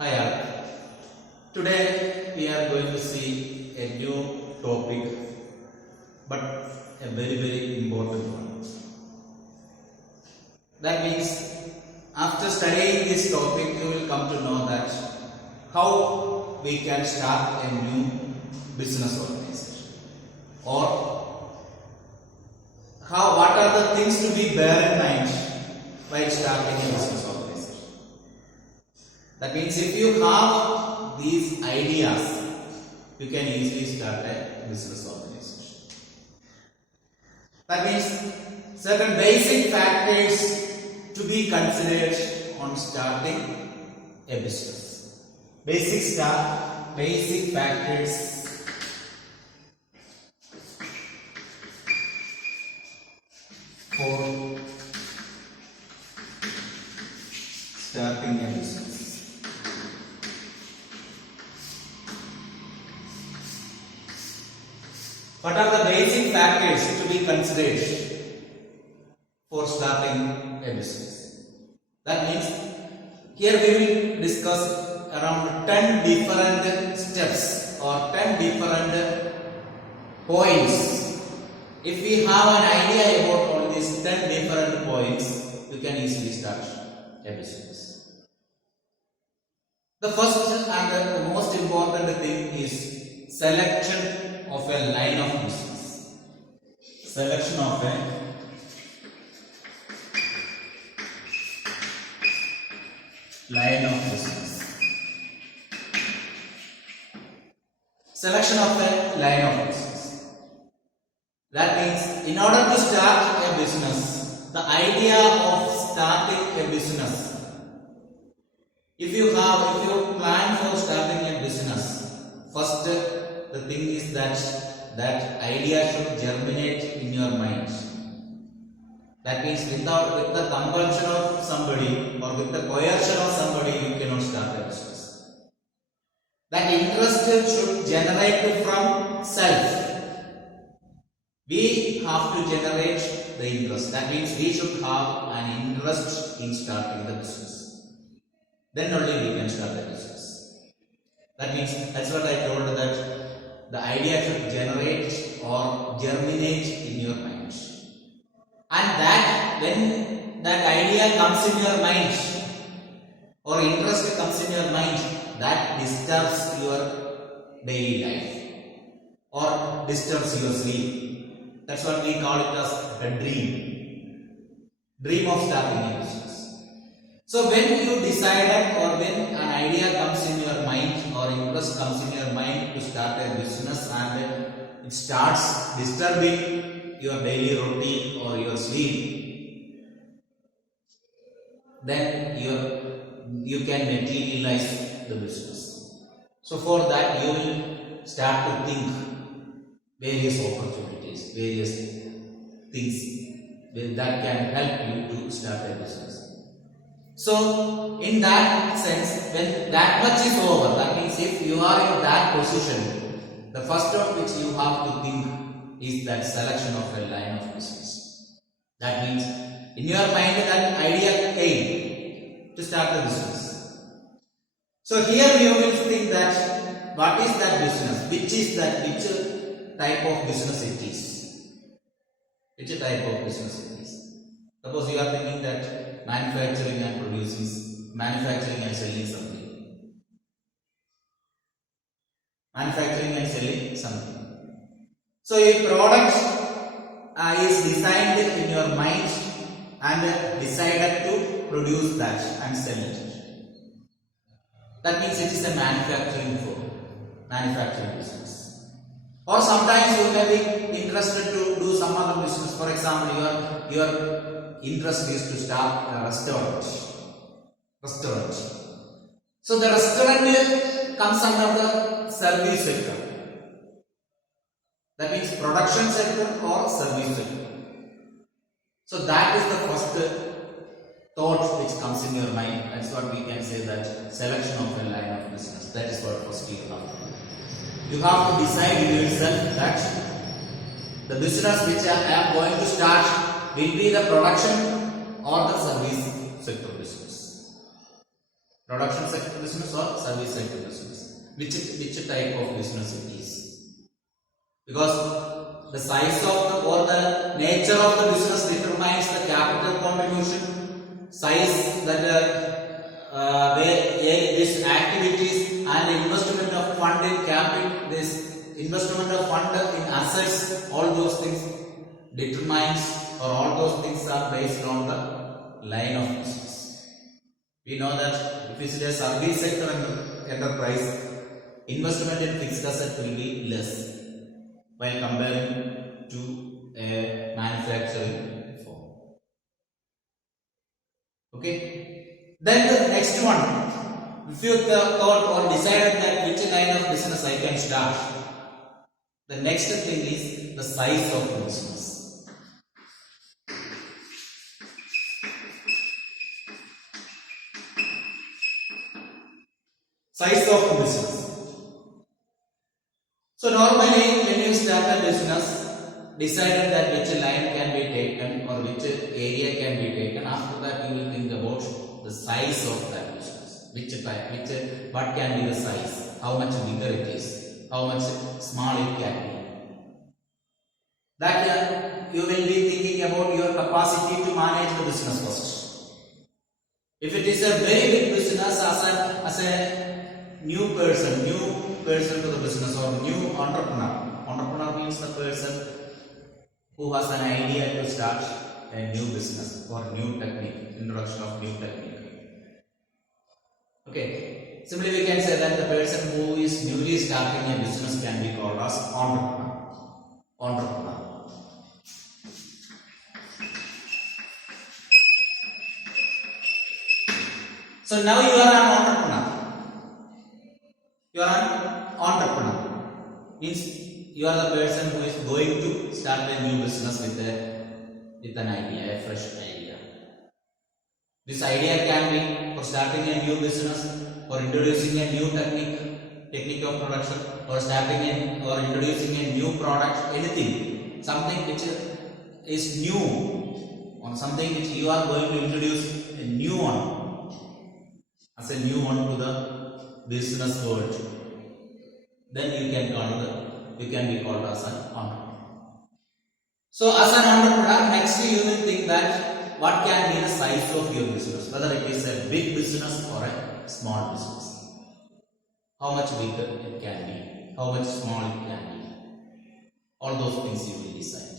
Hi all. Today we are going to see a new topic, but a very important one. That means after studying this topic you will come to know that how we can start a new business organization, or what are the things to be bear in mind while starting a business organization. That means if you have these ideas, you can easily start a business organization. That means certain basic factors to be considered on starting a business. Basic factors for starting a business. What are the basic factors to be considered for starting a business? That means here we will discuss around 10 different steps or 10 different points. If we have an idea about all these 10 different points, you can easily start a business. The first and the most important thing is selection of a line of business. Selection of a line of business. Selection of a line of business. That means in order to start a business, the idea of starting a business, if you plan for starting a business, first the thing is that idea should germinate in your mind. That means with the compulsion of somebody or with the coercion of somebody, you cannot start a business. That interest should generate from self. We have to generate the interest. That means we should have an interest in starting the business. Then only we can start the business. That means that's what I told, that the idea should generate or germinate in your mind. And that when that idea comes in your mind or interest comes in your mind, that disturbs your daily life or disturbs your sleep. That's what we call it as a dream. Dream of starting a business. So when you decided or when an idea comes in your mind or interest comes in your mind to start a business and it starts disturbing your daily routine or your sleep, then you can materialize the business. So for that you will start to think various opportunities, various things that can help you to start a business. So in that sense, when that much is over, that means if you are in that position, the first of which you have to think is that selection of a line of business. That means in your mind that idea came to start the business. So here you will think that what is that business? Which type of business it is? Which type of business it is? Suppose you are thinking that manufacturing and selling something. Manufacturing and selling something. So a product is designed in your mind and decided to produce that and sell it. That means it is a manufacturing business. Or sometimes you may be interested to do some other business. For example, your interest is to start a restaurant. So the restaurant comes under the service sector. That means production sector or service sector. So that is the first thought which comes in your mind. That's what we can say, that selection of a line of business. That is what first you have to do. You have to decide in yourself that the business which I am going to start will be the production or the service sector business. Production sector business or service sector business? Which type of business it is? Because the size of or the nature of the business determines the capital contribution, size that these activities and investment of fund in capital, this investment of fund in assets, all those things determines, or all those things are based on the line of business. We know that if it is a service sector enterprise, investment in fixed asset will be less while comparing to a manufacturing firm. Okay. Then the next one, if you thought or decided that which line of business I can start, the next thing is the size of the business. Size of the business. So normally when you start a business, decided that which line can be taken or which area can be taken, after that you will think about the size of that business. Which type, what can be the size, how much bigger it is, how much small it can be. That you will be thinking about your capacity to manage the business first. If it is a very big business as a new person to the business, or new entrepreneur. Entrepreneur means the person who has an idea to start a new business or new technique, introduction of new technique. Okay, simply we can say that the person who is newly starting a business can be called as entrepreneur. So now you are an entrepreneur. You are an entrepreneur. Means you are the person who is going to start a new business with an idea, a fresh idea. This idea can be for starting a new business, or introducing a new technique of production, or starting or introducing a new product, anything, something which is new, or something which you are going to introduce a new one, as a new one to the business world. Then you can be called as an entrepreneur. So as an entrepreneur, next you will think that what can be the size of your business, whether it is a big business or a small business. How much bigger it can be, how much small it can be. All those things you will decide.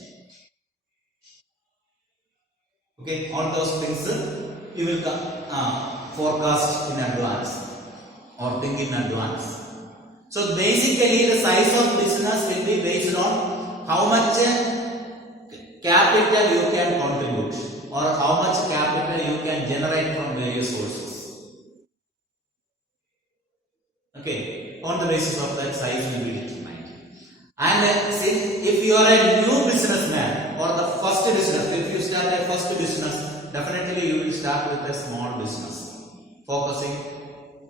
Okay, all those things you will forecast in advance or think in advance. So basically the size of business will be based on how much capital you can contribute, or how much capital you can generate from various sources. Okay, on the basis of that, size will be determined. And since if you are a new businessman or the first business, if you start a first business, definitely you will start with a small business, focusing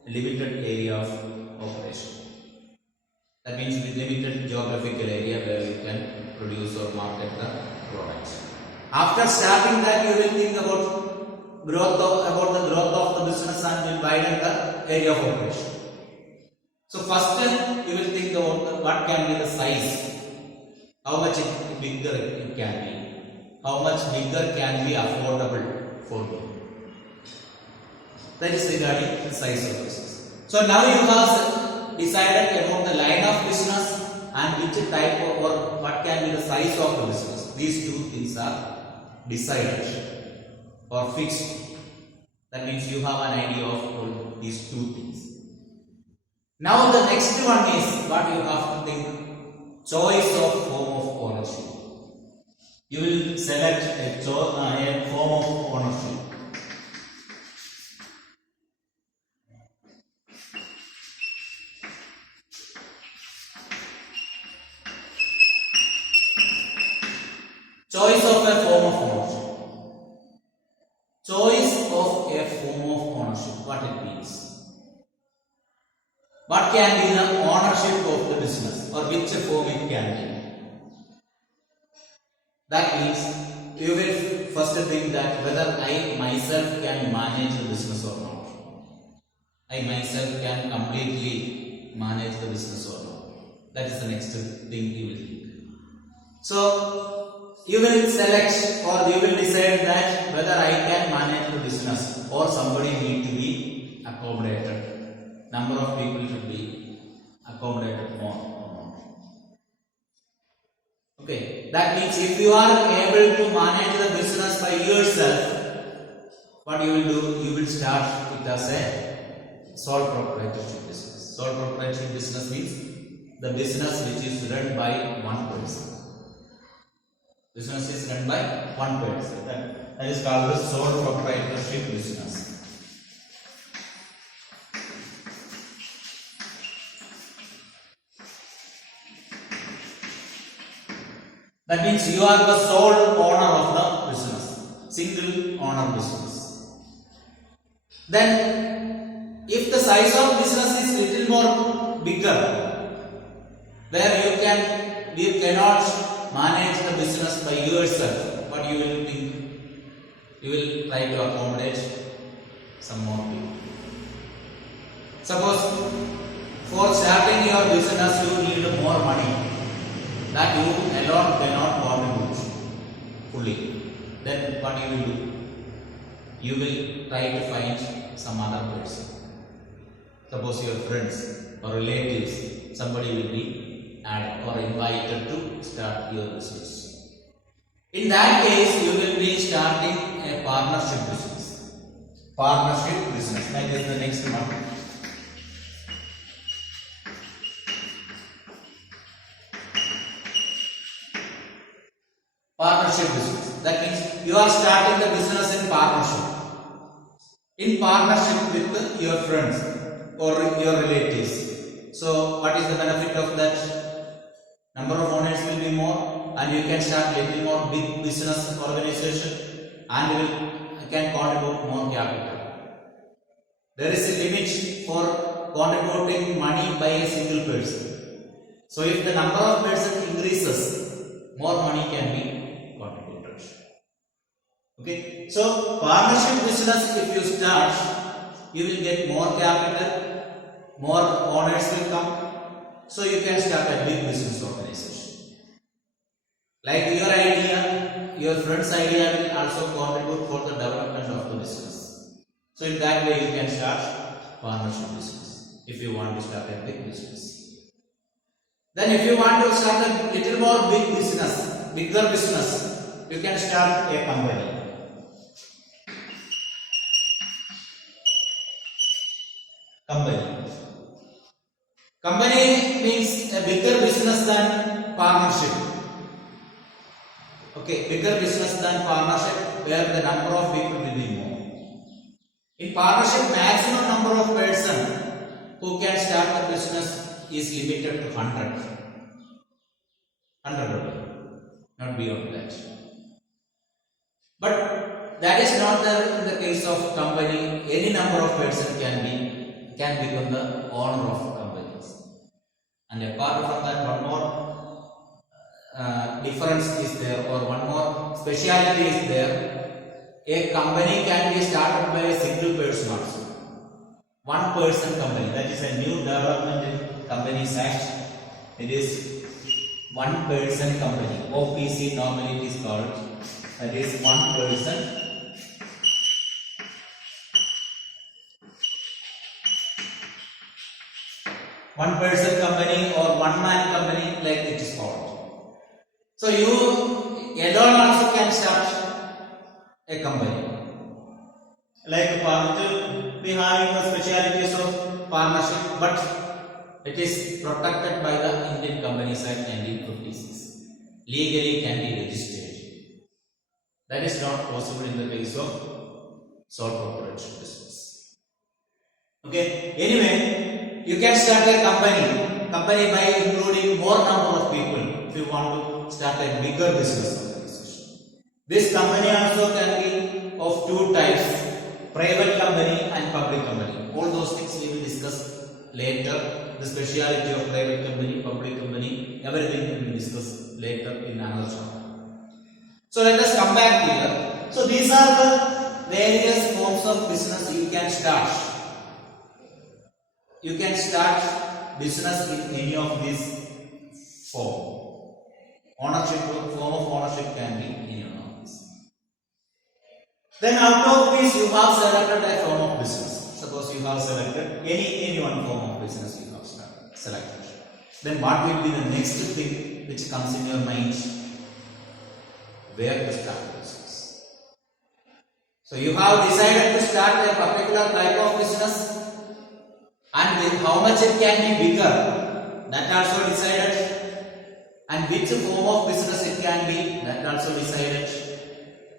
limited area of operation. That means with limited geographical area where you can produce or market the products. After starting that, you will think about the growth of the business and will widen the area of operation. So first you will think about what can be the size, how much bigger it can be, how much bigger can be affordable for you. That is regarding the size of business. So now you have decided about the line of business and which type of, or what can be the size of the business. These two things are decided or fixed. That means you have an idea of all these two things. Now the next one is what you have to think: choice of form of ownership. You will select a form of ownership. Choice of a form of ownership. Choice of a form of ownership. What it means? What can be the ownership of the business, or which form it can be? That means you will first think that whether I myself can manage the business or not. I myself can completely manage the business or not. That is the next thing you will think. So you will select or you will decide that whether I can manage the business or somebody need to be accommodated. Number of people should be accommodated more or not. Okay, that means if you are able to manage the business by yourself, what you will do? You will start it as a sole proprietorship business. Sole proprietorship business means the business which is run by one person. Business is run by one person. That is called the sole proprietorship business. That means you are the sole owner of the business, single owner business. Then, if the size of business is little more bigger, where you cannot manage the business by yourself, what you will think? You will try to accommodate some more people. Suppose for starting your business you need more money that you alone cannot contribute fully. Then what you will do? You will try to find some other person. Suppose your friends or relatives, somebody will be added or invited to start your business. In that case, you will be starting a partnership business. Partnership business. That is the next one. Partnership business. That means you are starting the business in partnership. In partnership with your friends or your relatives. So, what is the benefit of that? Number of owners will be more, and you can start little more big business organization, and you can contribute more capital. There is a limit for contributing money by a single person. So, if the number of persons increases, more money can be contributed. Okay, so partnership business, if you start, you will get more capital, more owners will come, so you can start a big business organization. Like your idea, your friend's idea will also contribute for the development of the business. So in that way you can start partnership business if you want to start a big business. Then if you want to start a little more big business, bigger business, you can start a company. Company means a bigger business than partnership. Okay, bigger business than partnership where the number of people will be more. In partnership, maximum number of persons who can start the business is limited to 100. 100, not beyond that. But that is not in the case of company. Any number of persons can become the owner of companies. And apart from that, one more difference is there, or one more speciality is there. A company can be started by a single person also. One person company. That is a new development in Companies Act. It is one person company. OPC normally it is called. That is one person. One person company or one man company, like it is called. So you alone also can start a company. Like it will be having the specialities of partnership, but it is protected by the Indian Companies Act 1956. Legally can be registered. That is not possible in the case of sole proprietorship business. Okay. Anyway, you can start a company by including more number of people if you want to start a bigger business organization. This company also can be of two types: private company and public company. All those things we will discuss later. The speciality of private company, public company, everything we will discuss later in another chapter. So let us come back here. So these are the various forms of business you can start. you can start business in any of these form. Ownership, form of ownership can be any one of these. Then out of this you have selected a form of business. Suppose you have selected any one form of business you have selected. Then what will be the next thing which comes in your mind? Where to start business. So you have decided to start a particular type of business, and with how much it can be bigger, that also decided, and which form of business it can be, that also decided.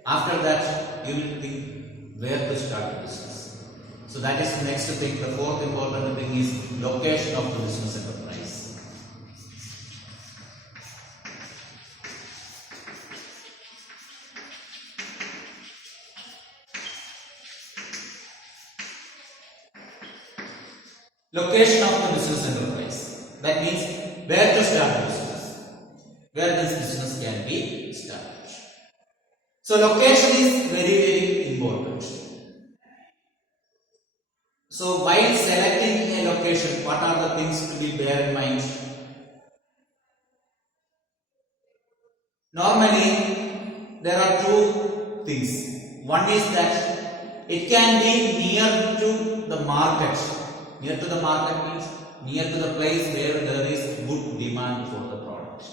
After that you will think where to start the business. So that is the next thing. The fourth important thing is location of the business enterprise. Location of the business enterprise. That means where to start the business, where this business can be started. So location is very important. So while selecting a location, what are the things to be bear in mind? Normally there are two things. One is that it can be near to the market. Near to the market means near to the place where there is good demand for the product.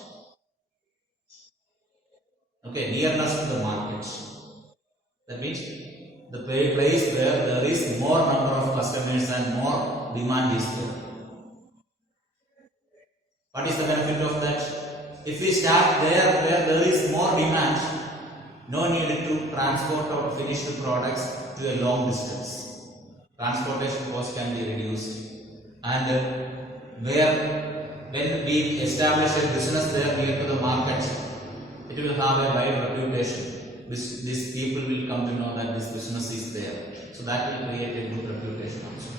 Okay, nearness to the market. That means the place where there is more number of customers and more demand is there. What is the benefit of that? If we start there where there is more demand, no need to transport or finish the products to a long distance. Transportation cost can be reduced, and when we establish a business there near to the market, it will have a wide reputation. These people will come to know that this business is there, so that will create a good reputation also.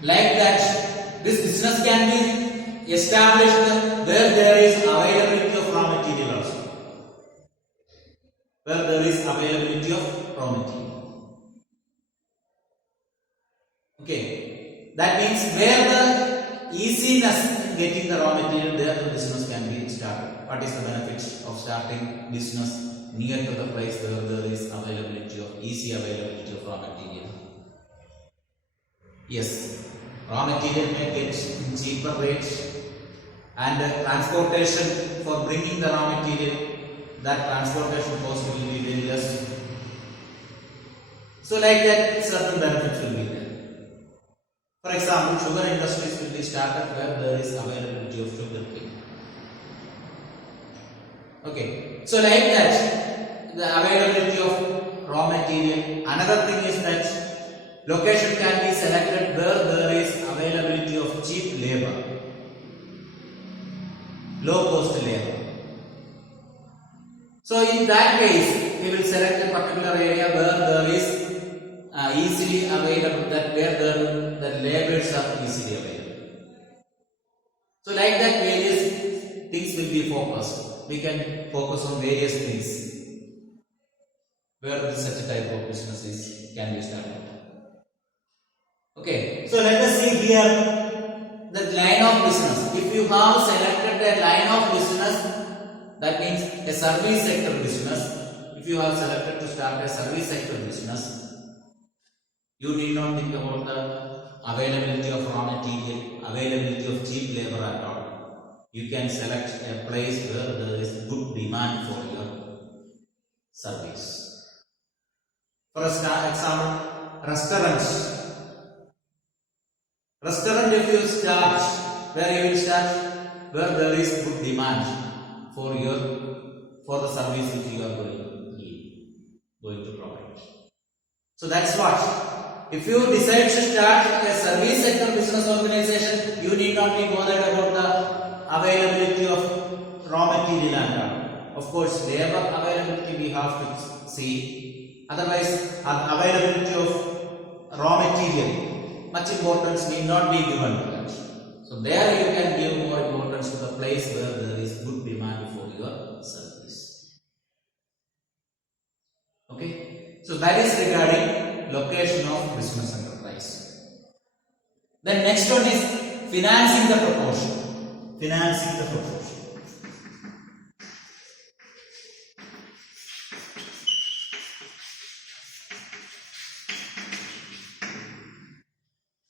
Like that, this business can be established where there is availability of raw material also. Where there is availability of raw material. Okay, that means where the easiness in getting the raw material, there the business can be started. What is the benefit of starting business near to the place where there is easy availability of raw material? Yes, raw material may get in cheaper rates, and transportation for bringing the raw material, that transportation cost will be very less. So like that, certain benefits will be there. For example, sugar industries will be started where there is availability of sugar cane. Okay, so like that, the availability of raw material. Another thing is that location can be selected where there is availability of cheap labor, low cost labor. So in that case, we will select a particular area where there is easily available, that where the labors are easily available. So like that, various things will be focused. We can focus on various things where such a type of businesses can be started. Okay, so let us see here the line of business. If you have selected a line of business, that means a service sector business. If you have selected to start a service sector business, you need not think about the availability of raw material, availability of cheap labor at all. You can select a place where there is good demand for your service. For example, restaurants. Restaurant, if you start, where you will start? Where there is good demand for the service which you are going to provide. So that's what. If you decide to start a service sector business organization, you need not be bothered about the availability of raw material and all. Of course, labor availability we have to see. Otherwise, availability of raw material, much importance need not be given to that. So there you can give more importance to the place where there is good demand for your service. Okay, so that is regarding location of business enterprise. Then next one is financing the proportion. Financing the proportion.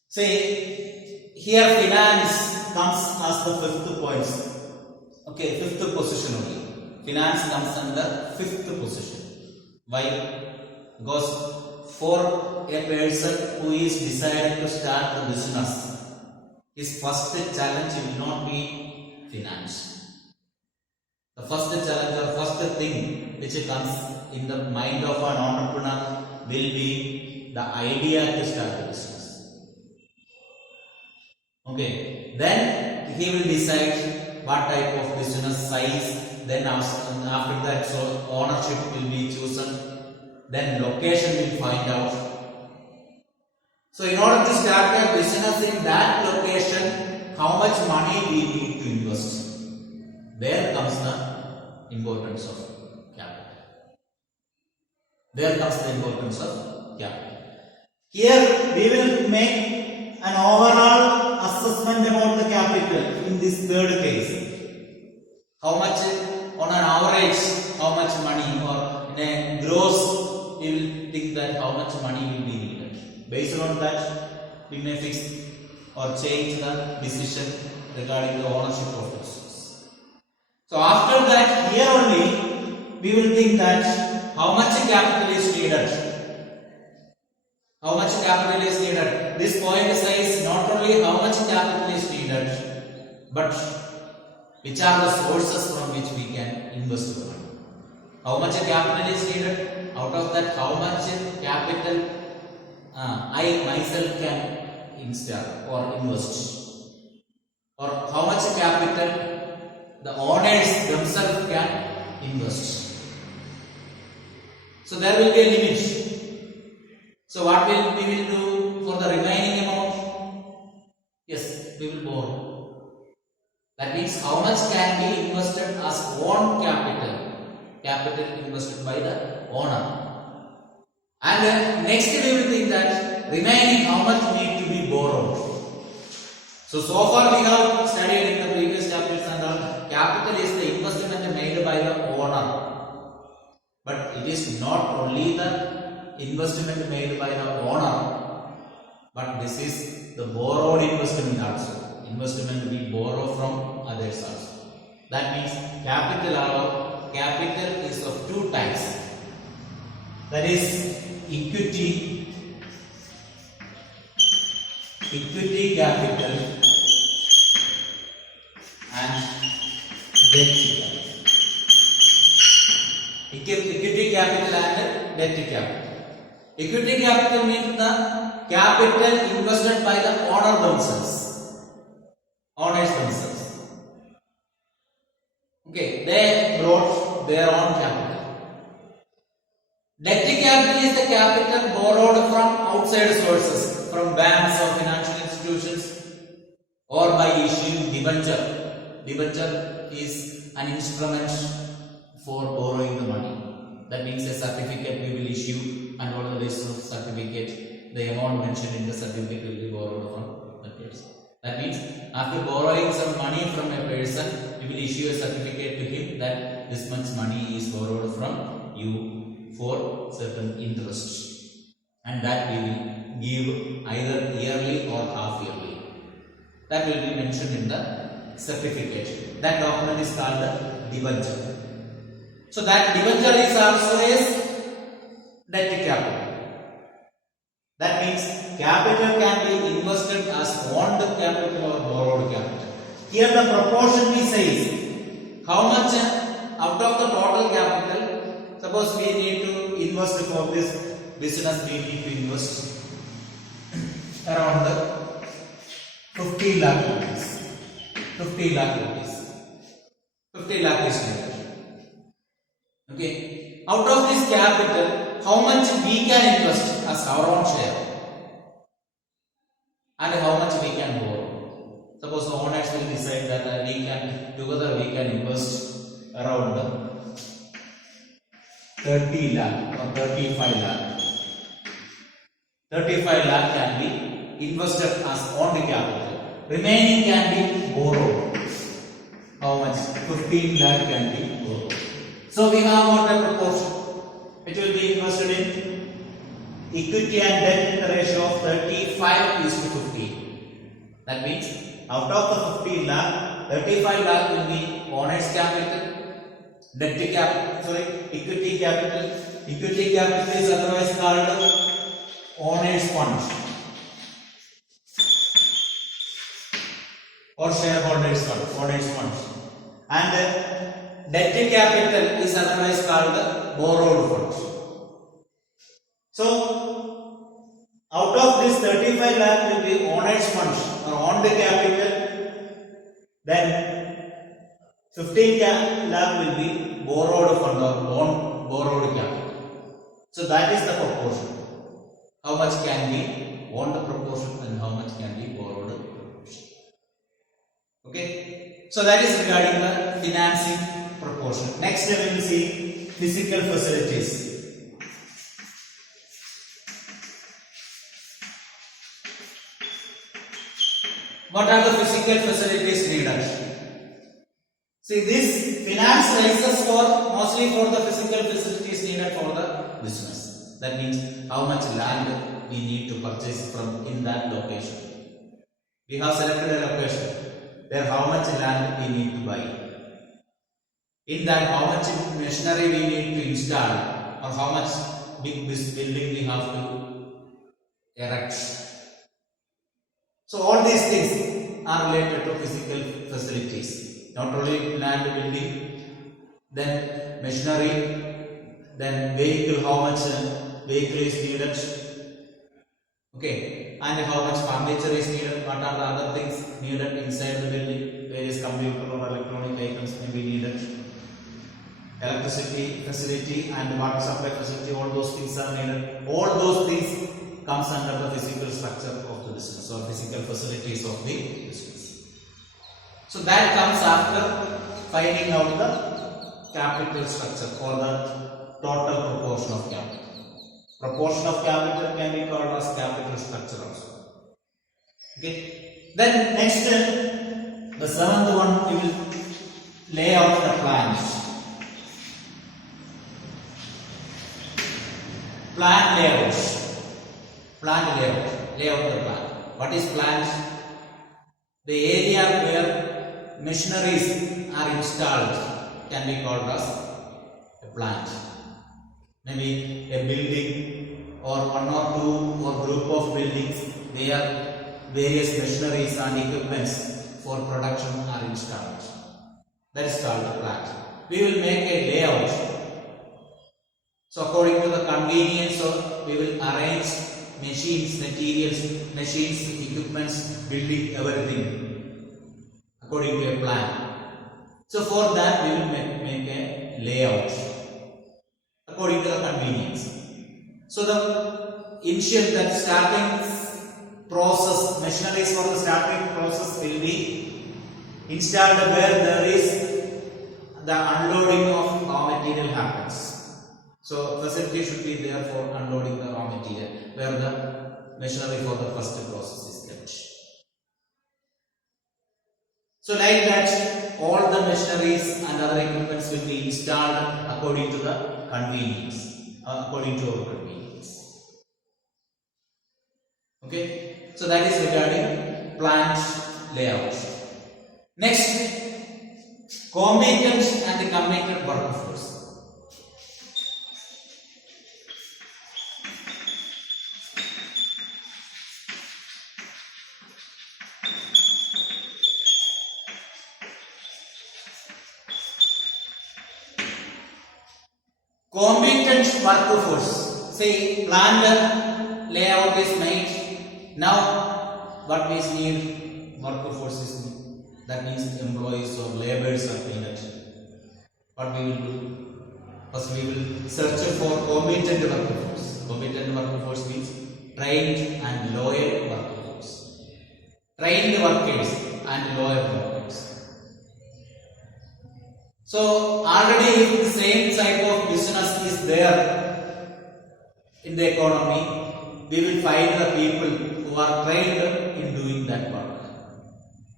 Say here finance comes as the fifth point. Okay, fifth position only. Finance comes under fifth position. Why? Because for a person who is decided to start a business, his first challenge will not be finance. The first challenge or first thing which comes in the mind of an entrepreneur will be the idea to start a business. Okay, then he will decide what type of business size, then after that so ownership will be chosen, then location will find out. So in order to start a business in that location, how much money we need to invest? There comes the importance of capital. There comes the importance of capital. Here we will make an overall assessment about the capital in this third case. How much on an average, how much money, or in a gross, we will think that how much money will be needed. Based on that, we may fix or change the decision regarding the ownership of the business. So after that, here only, we will think that how much capital is needed. How much capital is needed? This point says not only how much capital is needed, but which are the sources from which we can invest the money. How much capital is needed? Out of that, how much capital I myself can install or invest? Or how much capital the owners themselves can invest? So there will be a limit. So what we will do for the remaining amount? Yes, we will borrow. That means how much can be invested as own capital? Capital invested by the owner. And then next we will think that remaining how much need to be borrowed. So far we have studied in the previous chapters and all, capital is the investment made by the owner. But it is not only the investment made by the owner, but this is the borrowed investment also. Investment we borrow from others also. That means capital is of two types. That is equity capital and debt capital. Equity capital and debt capital. Equity capital means the capital invested by the owners themselves. Okay, they brought their own capital. Debt capital is the capital borrowed from outside sources, from banks or financial institutions, or by issuing debenture. Debenture is an instrument for borrowing the money. That means a certificate we will issue, and on the basis of certificate, the amount mentioned in the certificate will be borrowed from the person. That means after borrowing some money from a person, we will issue a certificate to him that this much money is borrowed from you for certain interest, and that we will give either yearly or half yearly. That will be mentioned in the certificate. That document is called the debenture. So that debenture is also a debt capital. That means capital can be invested as owned capital or borrowed capital. Here the proportion we say how much out of the total capital. Suppose we need to invest for this business, we need to invest around the 50 lakh rupees. 50 lakh rupees. 50 lakh is needed. Okay, out of this capital, how much we can invest as our own share, and how much we can borrow. Suppose the owners will decide that we can invest around 30 lakh or 35 lakh. 35 lakh can be invested as owned capital. Remaining can be borrowed. How much? 15 lakh can be borrowed. So we have got a proportion. It will be invested in equity and debt in the ratio of 35 is to 15. That means out of the 15 lakh, 35 lakh will be owner's capital, equity capital. Equity capital is otherwise called owner's fund or shareholders fund, owner's fund. And debt capital is otherwise called borrowed fund. So out of this 35 lakh will be owner's funds or owned capital, then 15 lakh will be borrowed fund or borrowed capital. So that is the proportion. How much can be owned proportion and how much can be borrowed proportion. Okay. So that is regarding the financing proportion. Next we will see physical facilities. What are the physical facilities needed? See, this finance raises mostly for the physical facilities needed for the business. That means how much land we need to purchase from in that location. We have selected a location. There how much land we need to buy. In that how much machinery we need to install or how much big building we have to erect. So all these things are related to physical facilities. Not only land building, then machinery, then vehicle, how much vehicle is needed, okay, and how much furniture is needed, what are the other things needed inside the building, various computer or electronic items may be needed, electricity facility and water supply facility, all those things are needed. All those things comes under the physical structure of the business or physical facilities of the business. So that comes after finding out the capital structure or the total proportion of capital. Proportion of capital can be called as capital structure also. Okay. Then next, the seventh one, we will lay out the plans. Plan layouts. Plan layout. Lay out the plan. What is plans? The area where machineries are installed can be called as a plant. Maybe a building or one or two or group of buildings where various machineries and equipments for production are installed. That is called a plant. We will make a layout. So according to the convenience we will arrange machines, materials, machines, equipments, building, everything according to a plan. So for that we will make a layout according to the convenience. So the initial, that starting process, machineries for the starting process will be installed where there is the unloading of raw material happens. So facility should be there for unloading the raw material where the machinery for the first process is kept. So like that, all the machineries and other equipments will be installed according to the convenience, according to our convenience. Okay, so that is regarding plant layout. Next, competent and committed workforce. Competent workforce. Say planned layout is made. Now what we need? Workforce is need. That means employees or laborers are needed. What we will do? First we will search for competent workforce. Competent workforce means trained and loyal workforce. Trained workers and loyal workers. So already if the same type of business is there in the economy, we will find the people who are trained in doing that work.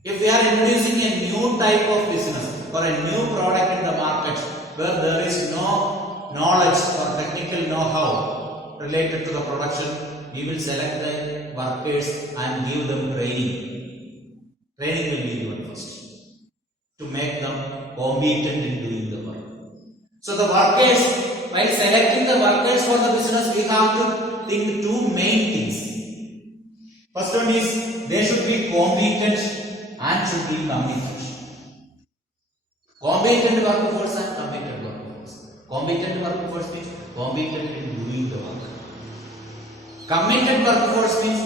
If we are introducing a new type of business or a new product in the market where there is no knowledge or technical know-how related to the production, we will select the workers and give them training. Training will be given first to make them competent in doing the work. So the workers, while selecting the workers for the business, we have to think two main things. First one is they should be competent and should be committed. Competent workforce and committed workforce. Competent workforce means competent in doing the work. Committed workforce means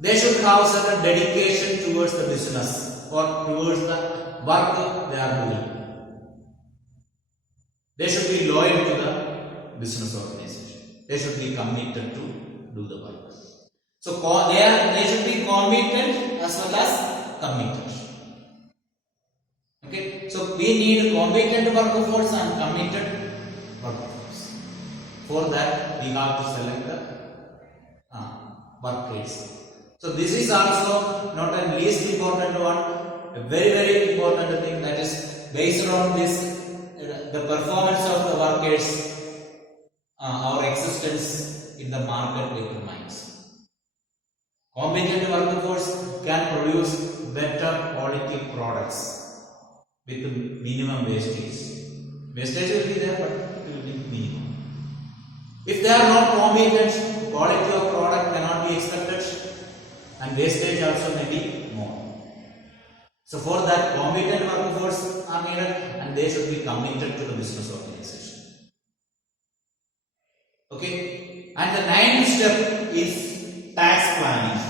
they should have certain dedication towards the business or towards the work they are doing. They should be loyal to the business organization. They should be committed to do the work. So they should be competent as well as committed. Okay, so we need competent workforce and committed workforce. For that, we have to select the workers. So this is also not a least important one, a very important thing, that is based on this, the performance of the workers, our existence in the market determines. Competent workforce can produce better quality products with minimum wastage. Wastage will be there, but it will be minimum. If they are not competent, quality of product cannot be expected, and wastage also may be more. So for that, competent workforce are needed, and they should be committed to the business organization. Okay, and the ninth step is tax planning.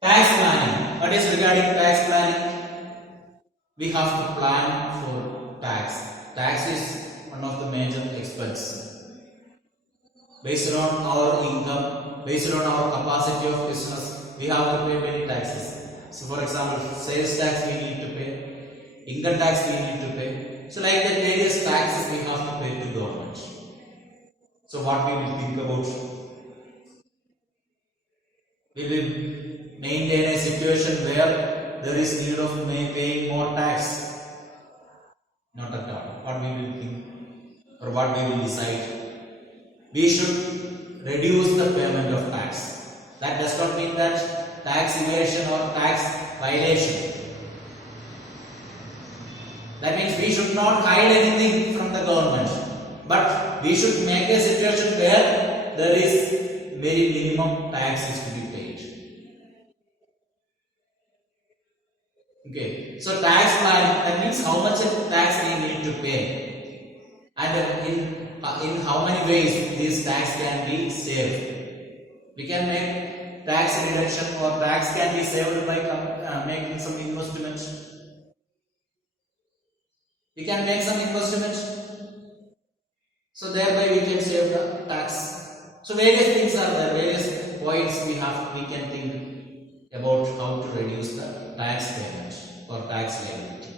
Tax planning. What is regarding tax planning? We have to plan for tax. Tax is one of the major expenses. Based on our income, based on our capacity of business, we have to pay many taxes. So for example, sales tax we need to pay, income tax we need to pay. So like the various taxes we have to pay to government. So what we will think about? We will maintain a situation where there is need of paying more tax. Not at all. What we will think or what we will decide? We should reduce the payment of tax. That does not mean that tax evasion or tax violation. That means we should not hide anything from the government, but we should make a situation where there is very minimum tax is to be paid. Okay, so tax plan, that means how much tax we need to pay, and in how many ways this tax can be saved. We can make tax reduction or tax can be saved by making some investment. We can make some investment, so thereby we can save the tax. So various things are there, various points we can think about how to reduce the tax payment or tax liability.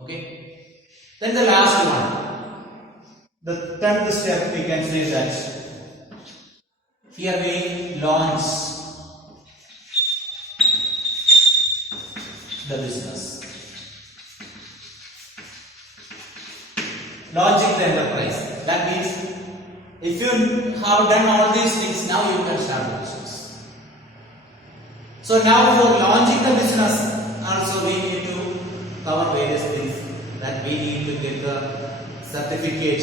Okay. Then the last one, the 10th step, we can say that here we launch the business. Launching the enterprise. That means if you have done all these things, now you can start the business. So now for launching the business, also we need to cover various things. That we need to get the certificate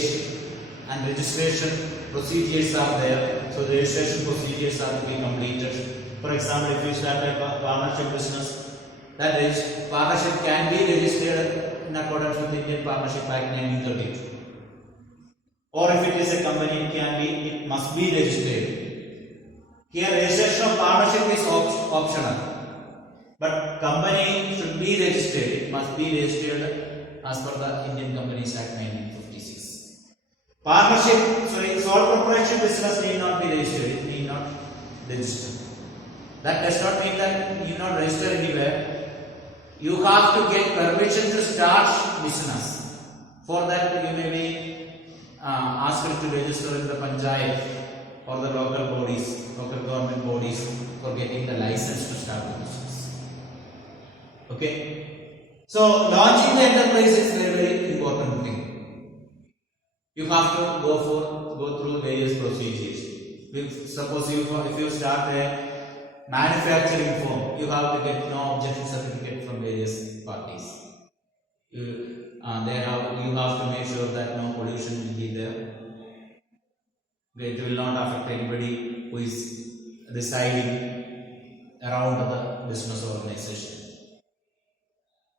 and registration procedures are there. So the registration procedures are to be completed. For example, if you start a partnership business, that partnership can be registered in accordance with Indian Partnership Act 1932. Or if it is a company, it must be registered. Here registration of partnership is optional, but company should be registered. It must be registered as per the Indian Companies Act 1956. Partnership, sole proprietorship business need not be registered. It need not register. That does not mean that you need not register anywhere. You have to get permission to start business. For that, you may be asked to register in the panchayat or the local bodies, local government bodies for getting the license to start the business. Okay. So launching the enterprise is very, very important thing. You have to go through various procedures. Suppose if you start a manufacturing firm, you have to get no objection certificate from various parties. You have to make sure that no pollution will be there. It will not affect anybody who is residing around the business organization.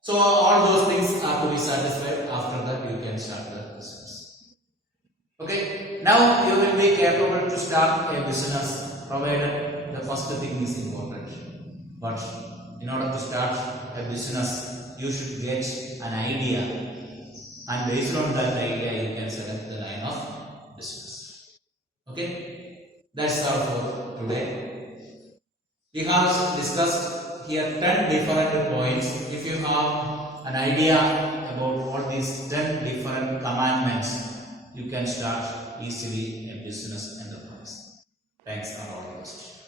So all those things are to be satisfied. After that, you can start the business. Okay. Now you will be capable to start a business, provided the first thing is important. But in order to start a business, you should get an idea, and based on that idea, you can select the line of business. Okay, that's all for today. We have discussed here 10 different points. If you have an idea about all these 10 different commandments, you can start easily a business enterprise. Thanks for all the questions.